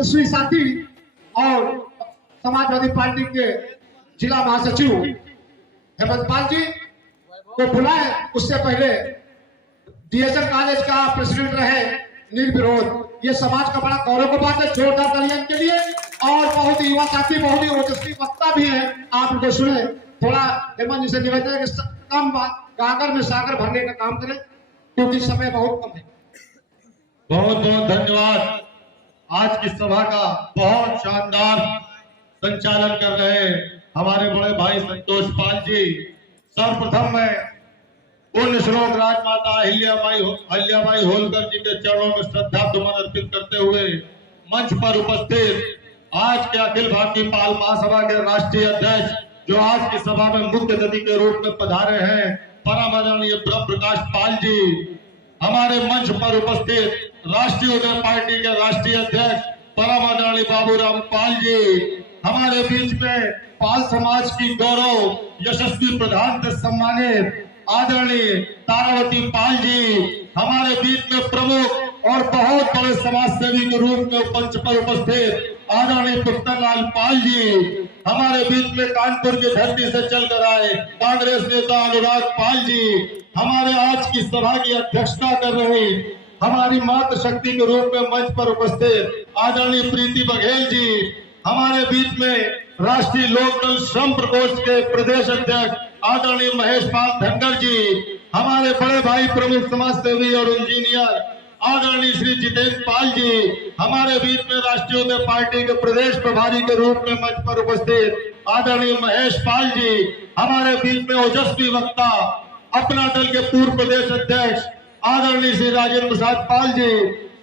ओजस्वी साथी और समाजवादी पार्टी के जिला महासचिव हेमंत पाल जी को बुलाए। उससे पहले डीएसएन कॉलेज का प्रेसिडेंट रहे निर्विरोध। ये समाज का बड़ा गौरव की बात है। जोरदार तालियां के लिए। और बहुत ही युवा साथी, बहुत ही ओजस्वी वक्ता भी है। आप उनको सुने। थोड़ा हेमंत जी से निवेदन है कि कम बात गागर में सागर भरने का काम करें, क्योंकि समय बहुत कम है। बहुत बहुत धन्यवाद। आज की सभा का बहुत शानदार संचालन कर रहे हमारे बड़े भाई संतोष पाल जी। सर्वप्रथम मैं पुण्य श्लोक राजमाता अहिल्याबाई होलकर जी के चरणों में श्रद्धा सुमन अर्पित करते हुए मंच पर उपस्थित आज के अखिल भारतीय पाल महासभा के राष्ट्रीय अध्यक्ष जो आज की सभा में मुख्य अतिथि के रूप में पधारे हैं, परम आदरणीय ब्रह्म प्रकाश पाल जी, हमारे मंच पर उपस्थित राष्ट्रीय उदय पार्टी के राष्ट्रीय अध्यक्ष परम आदरणीय बाबूराम पाल जी, हमारे बीच में पाल समाज की गौरव यशस्वी प्रधान से सम्मानित आदरणीय तारावती पाल जी, हमारे बीच में प्रमुख और बहुत बड़े समाज सेवी के रूप में मंच पर उपस्थित आदरणीय पुष्करलाल पाल जी, हमारे बीच में कानपुर की धरती से चलकर आए कांग्रेस नेता अनुराग पाल जी, हमारे आज की सभा की अध्यक्षता कर रहे हमारी मातृ शक्ति के रूप में मंच पर उपस्थित आदरणीय प्रीति बघेल जी, हमारे बीच में राष्ट्रीय लोकदल श्रम प्रकोष्ठ के प्रदेश अध्यक्ष आदरणीय महेश पाल धनगर जी, हमारे बड़े भाई प्रमुख समाज सेवी और इंजीनियर आदरणीय श्री जितेंद्र पाल जी, हमारे बीच में राष्ट्रीय उदय पार्टी के प्रदेश प्रभारी के रूप में मंच पर उपस्थित आदरणीय महेश पाल जी, हमारे बीच में ओजस्वी वक्ता अपना दल के पूर्व प्रदेश अध्यक्ष आदरणीय श्री राजेंद्र प्रसाद पाल जी,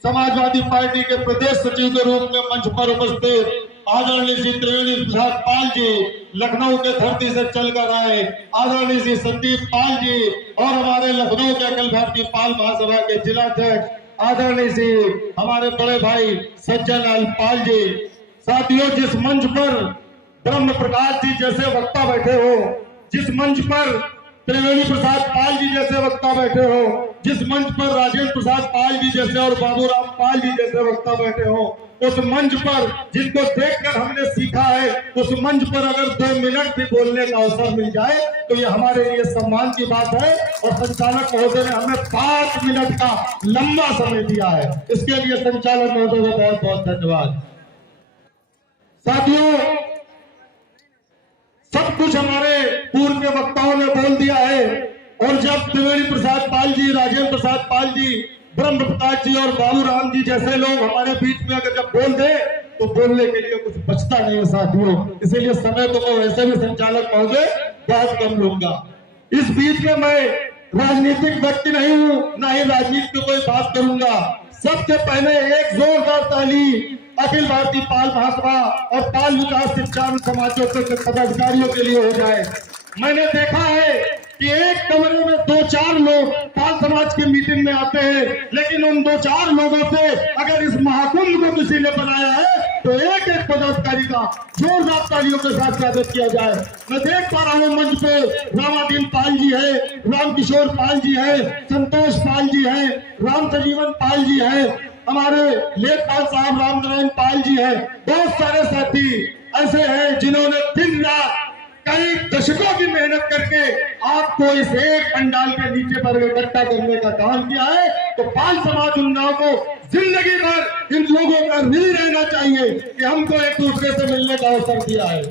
समाजवादी पार्टी के प्रदेश सचिव के रूप में मंच पर उपस्थित आदरणीय श्री त्रिवेणी प्रसाद पाल जी, लखनऊ के धरती से चलकर आए आदरणीय श्री संदीप पाल जी और हमारे लखनऊ के अखिल भारतीय पाल महासभा के जिलाध्यक्ष आदरणीय श्री हमारे बड़े भाई सज्जन लाल पाल जी। साथियों, जिस मंच पर ब्रह्म प्रकाश जी जैसे वक्ता बैठे हो, जिस मंच पर त्रिवेणी प्रसाद पाल जी जैसे वक्ता बैठे हो, जिस मंच पर राजेंद्र प्रसाद पाल जी जैसे और बाबूराम पाल जी जैसे वक्ता बैठे हो, उस मंच पर जिनको देखकर हमने सीखा है, उस मंच पर अगर 2 मिनट भी बोलने का अवसर मिल जाए तो ये हमारे लिए सम्मान की बात है। और संचालक महोदय ने हमें 5 मिनट का लंबा समय दिया है, इसके लिए संचालक महोदय को बहुत बहुत धन्यवाद। साथियों, सब कुछ हमारे पूर्व के वक्ताओं ने बोल दिया है। और जब त्रिवेणी प्रसाद पाल जी, राजेंद्र प्रसाद पाल जी, ब्रह्म प्रकाश जी और बाबूराम जी जैसे लोग हमारे बीच में अगर जब बोल दे तो बोलने के लिए कुछ बचता नहीं है साथियों। इसीलिए समय तो मैं वैसे भी संचालक महोदय बहुत कम लूंगा। इस बीच में मैं राजनीतिक व्यक्ति नहीं हूं, ना ही राजनीति की कोई बात करूंगा। सबसे पहले एक जोरदार ताली अखिल भारतीय पाल महासभा और पाल विकास शिक्षान समाजों के पदाधिकारियों के लिए हो जाए। मैंने देखा है कि एक कमरे में 2-4 लोग पाल समाज की मीटिंग में आते हैं, लेकिन उन 2-4 लोगों से अगर इस महाकुंभ को किसी ने बनाया है तो एक एक पदाधिकारी का जोरदार तालियों के साथ स्वागत किया जाए। मैं देख पा रहा हूँ मंच पे रामादीन पाल जी है, रामकिशोर पाल जी है, संतोष पाल जी है, राम सजीवन पाल जी है, हमारे लेखपाल साहब राम नारायण पाल जी है। बहुत सारे साथी ऐसे हैं जिन्होंने दिन रात कई दशकों की मेहनत करके आपको इस एक पंडाल के नीचे पर इकट्ठा करने का काम किया है। तो पाल समाज उन्नाव को जिंदगी भर इन लोगों का ऋणी रहना चाहिए कि हमको एक दूसरे से मिलने का अवसर दिया है।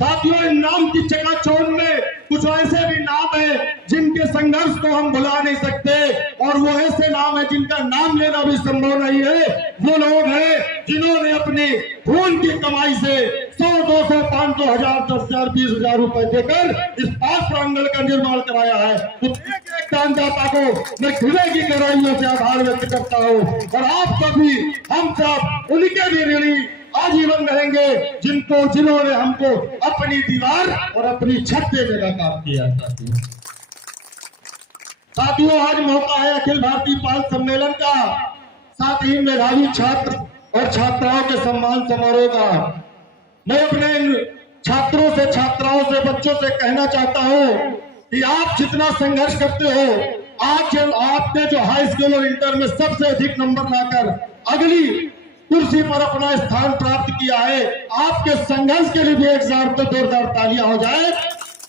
साथियों, इन नाम की चकाचौंध में कुछ ऐसे भी नाम है जिनके संघर्ष को हम भुला नहीं सकते, और वो ऐसे नाम है जिनका नाम लेना भी संभव नहीं है। वो लोग हैं जिन्होंने अपनी खून की कमाई से 100, 200, 500, 1000, 10,000, 20,000 रुपए देकर इस पाल प्रांगण का निर्माण कराया है। तो एक एक दानदाता को मैं हृदय की गहराइयों से आभार व्यक्त करता हूँ। और आप सभी, हम सब उनके भी ऋणी आजीवन रहेंगे जिन्होंने हमको अपनी दीवार और अपनी छत देने का काम किया। साथियों, आज मौका है अखिल भारतीय पाल सम्मेलन का, साथ ही मेधावी छात्र और छात्राओं के सम्मान समारोह का। मैं अपने छात्रों से, छात्राओं से, बच्चों से कहना चाहता हूं कि आप जितना संघर्ष करते हो, आज आपने जो हाई स्कूल और इंटर में सबसे अधिक नंबर लाकर अगली कुर्सी पर अपना स्थान प्राप्त किया है। आपके संघर्ष के लिए भी एक जोरदार तालियां हो जाए।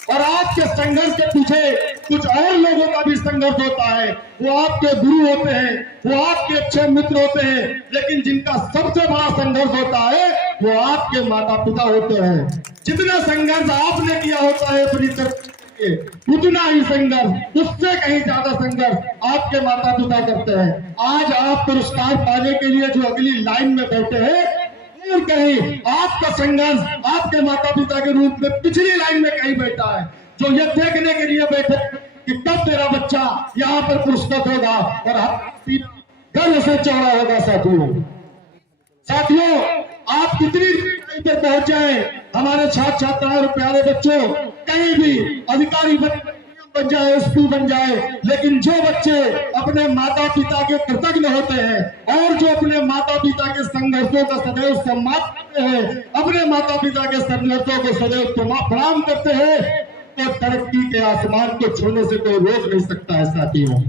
और आपके संघर्ष के पीछे कुछ और लोगों का भी संघर्ष होता है। वो आपके गुरु होते हैं, वो आपके अच्छे मित्र होते हैं, लेकिन जिनका सबसे बड़ा संघर्ष होता है वो आपके माता पिता होते हैं। जितना संघर्ष आपने किया होता है अपनी तरफ से, उतना ही संघर्ष, उससे कहीं ज्यादा संघर्ष आपके माता पिता करते हैं। आज आप पुरस्कार पाने के लिए जो अगली लाइन में बैठे हैं, और कहीं आपका संघर्ष आपके माता पिता के रूप में पिछली लाइन में कहीं बैठा है, जो ये देखने के लिए बैठे कि कब तेरा बच्चा यहाँ पर पुरस्कृत होगा और गर्व से चौड़ा होगा। साथियों, आप कितनी पर पहुंच जाए, हमारे छात्र छात्राएं और प्यारे बच्चों, कहीं भी अधिकारी बन जाए, एसपी बन जाए, लेकिन जो बच्चे अपने माता पिता के कृतज्ञ होते हैं और जो अपने माता पिता के संघर्षों का सदैव सम्मान करते हैं, अपने माता पिता के संघर्षों को सदैव प्रणाम करते हैं, तो तरक्की के आसमान को छूने से कोई रोक नहीं सकता है। साथियों,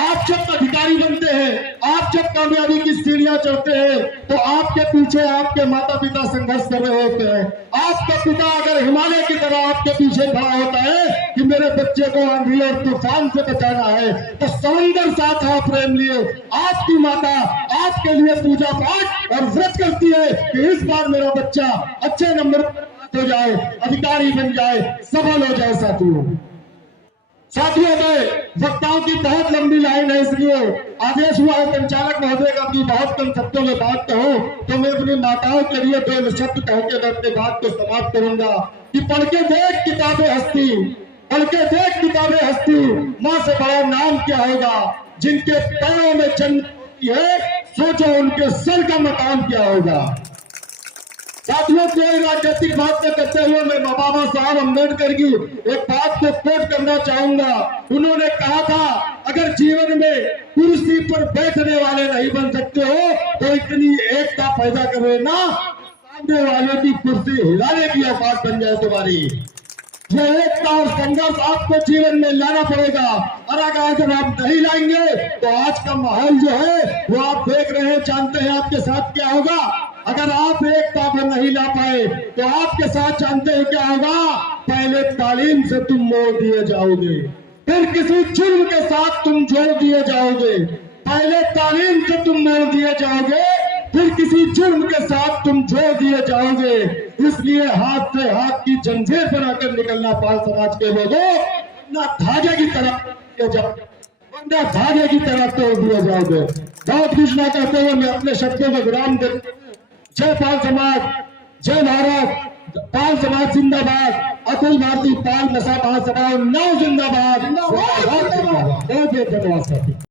आप जब अधिकारी बनते हैं, आप जब कामयाबी की सीढ़ियां चढ़ते हैं, तो आपके पीछे आपके माता पिता संघर्ष कर रहे होते हैं। आपका पिता अगर हिमालय की तरह आपके पीछे खड़ा होता है कि मेरे बच्चे को आंधी और तूफान से बचाना है, तो समंदर साथ हाथ प्रेम लिए आपकी माता आपके लिए पूजा पाठ और व्रत करती है कि इस बार मेरा बच्चा अच्छे नंबर हो जाए, अधिकारी बन जाए, सफल हो जाए। साथियों में वक्ताओं की बहुत लंबी लाइन है, इसलिए आदेश हुआ है संचालक महोदय का अपनी बहुत कम शब्दों में बात कहूं, तो मैं अपनी माताओं के लिए 2 शब्द कह के मैं अपनी बात को समाप्त करूंगा कि पढ़ के देख किताबें हस्ती, पढ़ के देख किताबें हस्ती, माँ से बड़ा नाम क्या होगा। जिनके पैरों में जन्म होती है, सोचो उनके सर का मकाम क्या होगा। साथियों, कोई राजनीतिक बात न करते हुए मैं बाबा साहब अम्बेडकर की एक बात को कोट करना चाहूंगा। उन्होंने कहा था, अगर जीवन में कुर्सी पर बैठने वाले नहीं बन सकते हो तो इतनी एकता पैदा कर लेना, सामने वाले की कुर्सी हिलाने की औकात बन जाए तुम्हारी। ये एकता और संघर्ष आपको जीवन में लाना पड़ेगा, और अगर आप नहीं लाएंगे तो आज का माहौल जो है वो आप देख रहे हैं, जानते हैं आपके साथ क्या होगा। अगर आप एकता को नहीं ला पाए तो आपके साथ जानते हैं क्या होगा। पहले तालीम से तुम मोड़ दिए जाओगे, फिर किसी जुर्म के साथ तुम जोड़ दिए जाओगे। पहले तालीम से तुम मोड़ दिए जाओगे, फिर किसी जुर्म के साथ तुम जोड़ दिए जाओगे। इसलिए हाथ से हाथ की जंजीर बनाकर निकलना पाल समाज के लोगों, ना धागे की तरह वरना धागे की तरह तोड़ दिए जाओगे। बहुत कुछ ना कहते हुए मैं अपने शब्दों में विराम देता हूं। जय पाल समाज, जय भारत, पाल समाज जिंदाबाद, अखिल भारतीय पाल नशा महासभा 9 जिंदाबाद। बहुत बहुत धन्यवाद साथी।